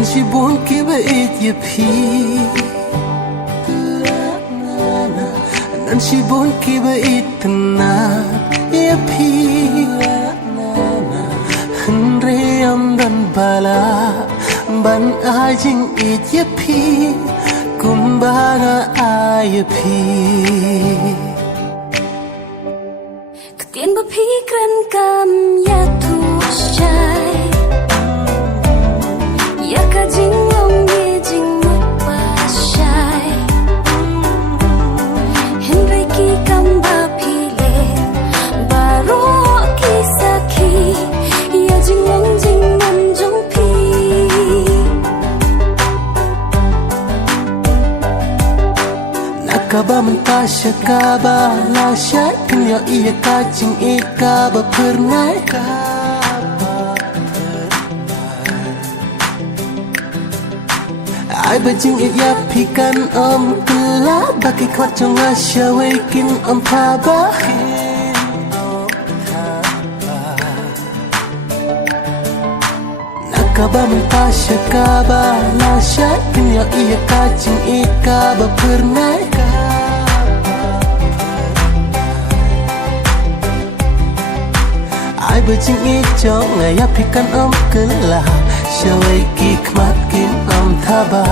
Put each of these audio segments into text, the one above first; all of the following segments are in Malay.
She won't give it your pee. And she won't give it tonight. Your pee. And Rayam dan bala. Ban ajing it your pee. Kumbaga ay pee. Ketien berpikiran ya tushai. Ya kajing long ye jing pasai. Henry ki kamba pile baru ki saki. Ya jing long jing nam jong pi. Nakaba mentasya kaba lasyat kenya iya kacing kaba pernah. Ai bajing ya pikan kela baki kwat jong asya wekin kaba. Nakaba mentasya kaba lasyat kenya iya kacing kaba pernah. Ai bajing jong ya pikan kela syawai ki kmat kin thaba.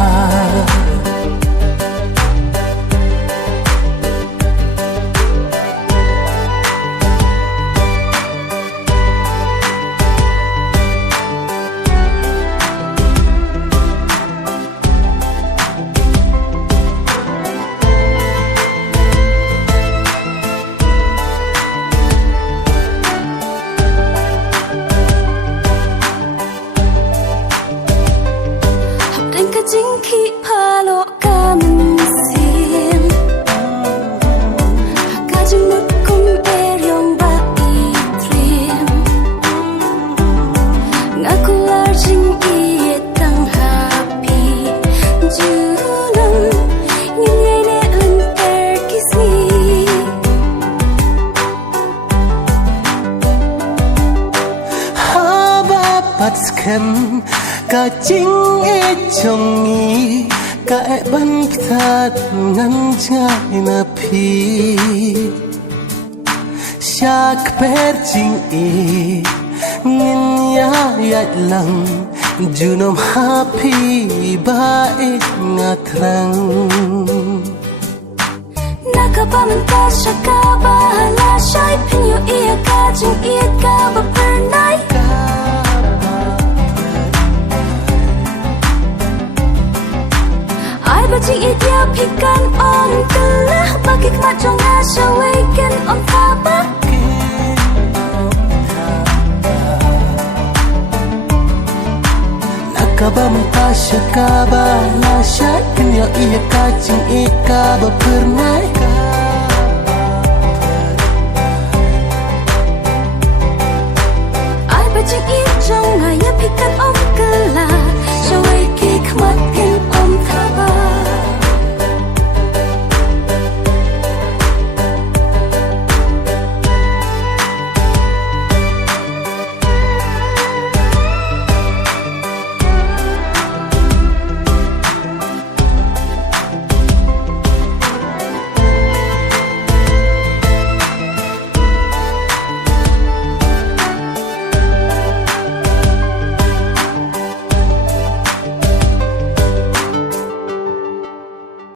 Jing ki palo kamen sim. Kajing mut kum eryong ba itrim. Ngaku lar jing iye tang happy. Junam ngin ne len terkisni. Haba patskem kacing chongi ka ban ptat ngan chai na phi shak per ching ngin ya yat lang junom happy ba ngatrang. Nakaba mentasya kaba lasyai pinyo iya kajing iya kaba pernah. Bajing ya pikan telah bagi kmat jong asya wekin kaba. Nakaba mentasya kaba lasyat kenya iya kacing kaba pernah. Ai bajing jong ya pikan